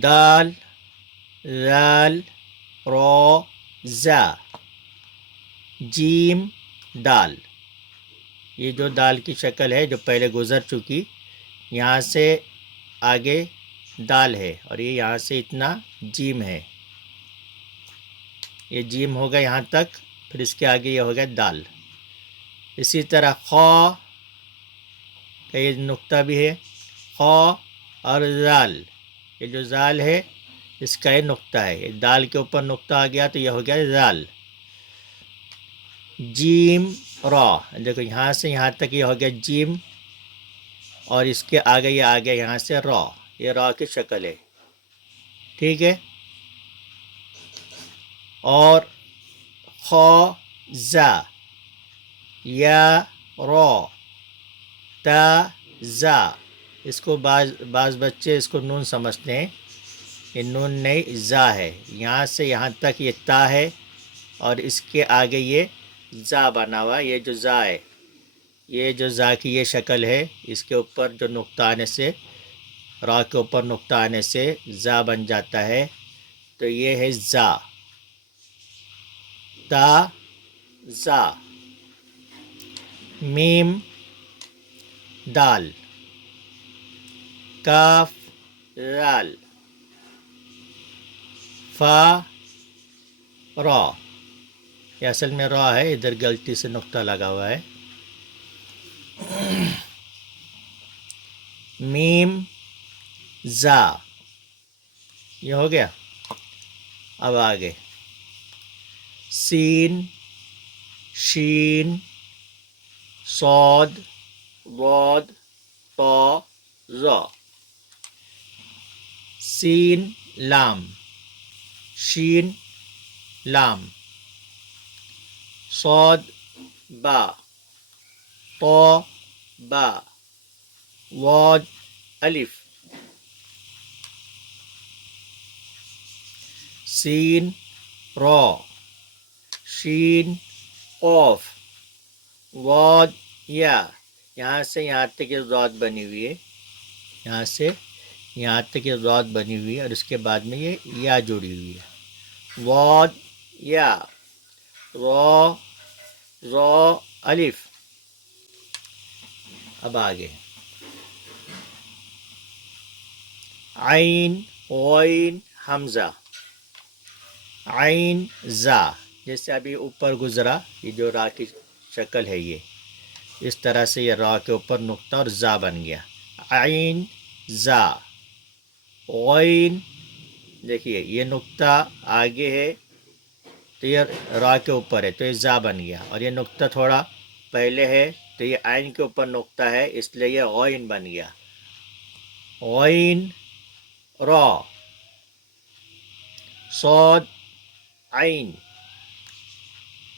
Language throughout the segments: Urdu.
دال ذال را زا جیم دال. یہ جو دال کی شکل ہے جو پہلے گزر چکی، یہاں سے آگے دال ہے اور یہ یہاں سے اتنا جیم ہے. یہ جیم ہوگا یہاں تک، پھر اس کے آگے یہ ہوگا دال. اسی طرح خا کا یہ نقطہ بھی ہے، خا اور زال، یہ جو زال ہے اس کا یہ نقطہ ہے. یہ دال کے اوپر نقطہ آ گیا تو یہ ہو گیا زال. جیم را، دیکھو یہاں سے یہاں تک یہ ہو گیا جیم، اور اس کے آگے یہ آ گیا یہاں سے را. یہ را کی شکل ہے، ٹھیک ہے. اور خا زا یا را تا زا، اس کو بعض بچے اس کو نون سمجھتے ہیں، یہ نون نہیں زا ہے. یہاں سے یہاں تک یہ تا ہے اور اس کے آگے یہ زا بنا ہوا. یہ جو زا ہے، یہ جو زا کی یہ شکل ہے، اس کے اوپر جو نقطہ آنے سے، را کے اوپر نقطہ آنے سے زا بن جاتا ہے. تو یہ ہے زا، تا زا. میم دال کاف رال فا را. یہ اصل میں را ہے، ادھر غلطی سے نقطہ لگا ہوا ہے. میم زا، یہ ہو گیا. اب آگے سین شین صاد ضاد طا ظا. سین لام، شین لام، صاد با، طا با، ضاد الف، سین را، شین قاف، ضاد یا. یہاں سے یہاں تک یہ ضاد بنی ہوئی ہے، یہاں سے یہاں تک یہ ضاد بنی ہوئی ہے اور اس کے بعد میں یہ یا جڑی ہوئی ہے. ضاد یا، را ضا الف. اب آگے عین غین حمزہ، عین زا. جیسے ابھی اوپر گزرا، یہ جو را کی شکل ہے، یہ اس طرح سے یہ را کے اوپر نقطہ اور زا بن گیا. عین زا. غین، دیکھیے یہ نقطہ آگے ہے تو یہ را کے اوپر ہے تو یہ زا بن گیا، اور یہ نقطہ تھوڑا پہلے ہے تو یہ عین کے اوپر نقطہ ہے، اس لیے یہ غین بن گیا. غین را، صاد عین،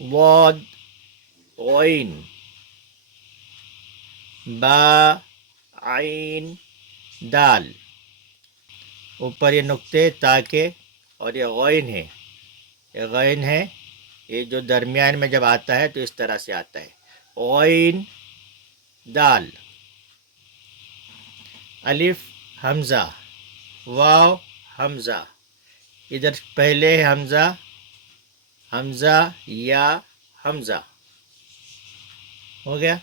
ضاد غین، با عین دال. اوپر یہ نقطے تاکہ، اور یہ غین ہے، یہ غین ہے، یہ جو درمیان میں جب آتا ہے تو اس طرح سے آتا ہے. غین دال. الف حمزہ، واو حمزہ، ادھر پہلے ہے حمزہ، حمزہ یا حمزہ، ہو گیا.